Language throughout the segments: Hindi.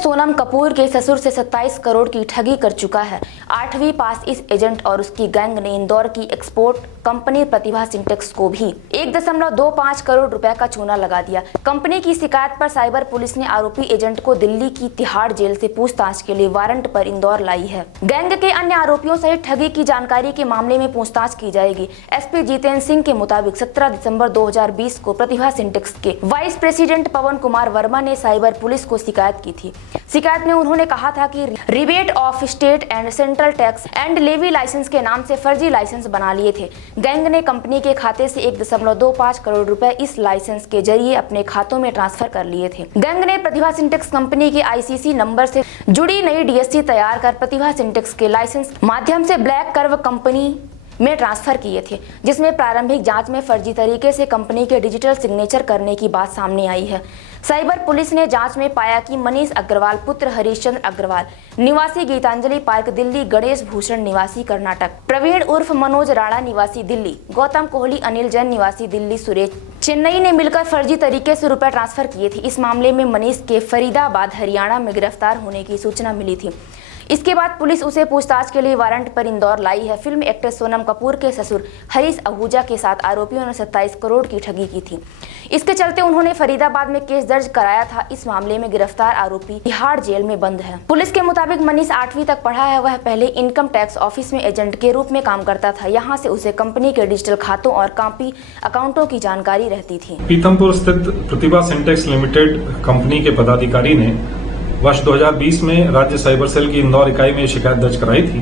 सोनम कपूर के ससुर से 27 करोड़ की ठगी कर चुका है। 8वीं पास इस एजेंट और उसकी गैंग ने इंदौर की एक्सपोर्ट कंपनी प्रतिभा सिंटेक्स को भी 1.25 करोड़ रुपए का चूना लगा दिया। कंपनी की शिकायत पर साइबर पुलिस ने आरोपी एजेंट को दिल्ली की तिहाड़ जेल से पूछताछ के लिए वारंट पर इंदौर लाई है। गैंग के अन्य आरोपियों सहित ठगी की जानकारी के मामले में पूछताछ की जाएगी। एसपी जितेंद्र सिंह के मुताबिक 17 दिसंबर 2020 को प्रतिभा सिंटेक्स के वाइस प्रेसिडेंट पवन कुमार वर्मा ने साइबर पुलिस को शिकायत की थी। शिकायत में उन्होंने कहा था कि rebate of state and central tax and levy licence के नाम से फर्जी लाइसेंस बना लिए थे। गैंग ने कंपनी के खाते से 1.25 करोड़ रुपए इस लाइसेंस के जरिए अपने खातों में ट्रांसफर कर लिए थे। गैंग ने प्रतिभा सिंटेक्स कंपनी के आईसीसी नंबर से जुड़ी नई डीएससी तैयार कर प्रतिभा सिंटेक्स के लाइसेंस माध्यम से ब्लैक कर्व कंपनी में ट्रांसफर किए थे, जिसमें प्रारंभिक जांच में फर्जी तरीके से कंपनी के डिजिटल सिग्नेचर करने की बात सामने आई है। साइबर पुलिस ने जांच में पाया कि मनीष अग्रवाल पुत्र हरीशचंद्र अग्रवाल निवासी गीतांजलि पार्क दिल्ली, गणेश भूषण निवासी कर्नाटक, प्रवीण उर्फ मनोज राणा निवासी दिल्ली, गौतम कोहली अनिल जैन निवासी दिल्ली, सुरेश चेन्नई ने मिलकर फर्जी तरीके से रुपए ट्रांसफर किए थे। इस मामले में मनीष के फरीदाबाद हरियाणा में गिरफ्तार होने की सूचना मिली थी। इसके बाद पुलिस उसे पूछताछ के लिए वारंट पर इंदौर लाई है। फिल्म एक्ट्रेस सोनम कपूर के ससुर हरीश आहूजा के साथ आरोपियों ने 27 करोड़ की ठगी की थी। इसके चलते उन्होंने फरीदाबाद में केस दर्ज कराया था। इस मामले में गिरफ्तार आरोपी तिहाड़ जेल में बंद है। पुलिस के मुताबिक मनीष 8वीं तक पढ़ा है। वह पहले इनकम टैक्स ऑफिस में एजेंट के रूप में काम करता था। यहाँ से उसे कंपनी के डिजिटल खातों और कॉपी अकाउंटों की जानकारी रहती थी। पीथमपुर स्थित प्रतिभा सिंटेक्स लिमिटेड कंपनी के पदाधिकारी ने वर्ष 2020 में राज्य साइबर सेल की इंदौर इकाई में शिकायत दर्ज कराई थी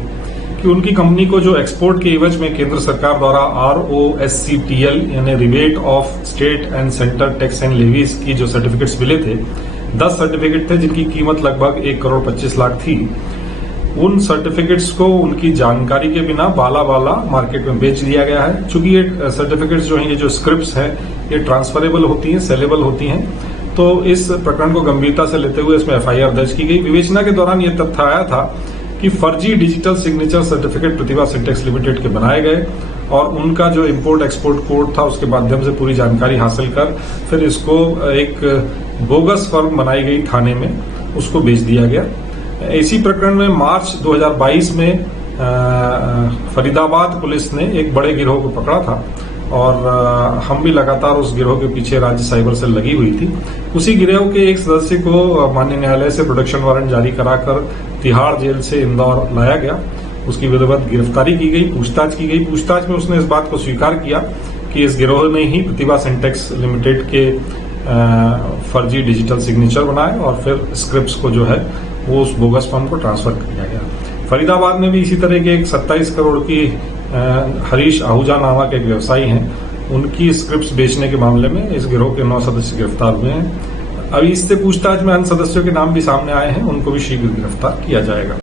कि उनकी कंपनी को जो एक्सपोर्ट के एवज में केंद्र सरकार द्वारा ROSCTL यानी rebate of state and central tax and levies की जो सर्टिफिकेट्स मिले थे, 10 सर्टिफिकेट थे जिनकी कीमत लगभग 1 करोड़ 25 लाख थी। उन सर्टिफिकेट्स को उनकी जानकारी के बिना बाला मार्केट में बेच दिया गया है। चूंकि ये सर्टिफिकेट्स जो हैं, ये जो स्क्रिप्ट्स हैं, ये ट्रांसफरेबल होती हैं, सेलेबल होती हैं, तो इस प्रकरण को गंभीरता से लेते हुए इसमें FIR दर्ज की गई। विवेचना के दौरान यह तथ्य आया था कि फर्जी डिजिटल सिग्नेचर सर्टिफिकेट प्रतिभा सिंटेक्स लिमिटेड के बनाए गए और उनका जो इंपोर्ट एक्सपोर्ट कोड था उसके माध्यम से पूरी जानकारी हासिल कर फिर इसको एक बोगस फर्म बनाई गई थाने में उसको बेच दिया गया। इसी प्रकरण में मार्च 2022 में फरीदाबाद पुलिस ने एक बड़े गिरोह को पकड़ा था और हम भी लगातार उस गिरोह के पीछे राज्य साइबर सेल लगी हुई थी। उसी गिरोह के एक सदस्य को माननीय न्यायालय से प्रोडक्शन वारंट जारी कराकर तिहाड़ जेल से इंदौर लाया गया। उसकी विधिवत गिरफ्तारी की गई, पूछताछ की गई। पूछताछ में उसने इस बात को स्वीकार किया कि इस गिरोह ने ही प्रतिभा सिंटेक्स लिमिटेड के फर्जी डिजिटल सिग्नेचर बनाए और फिर स्क्रिप्ट्स को जो है वो उस बोगस फर्म को ट्रांसफर किया गया। फरीदाबाद में भी इसी तरह के एक 27 करोड़ की हरीश आहूजा नामक एक व्यवसायी हैं, उनकी स्क्रिप्ट्स बेचने के मामले में इस गिरोह के 9 सदस्य गिरफ्तार हुए हैं। अभी इससे पूछताछ में अन्य सदस्यों के नाम भी सामने आए हैं, उनको भी शीघ्र गिरफ्तार किया जाएगा।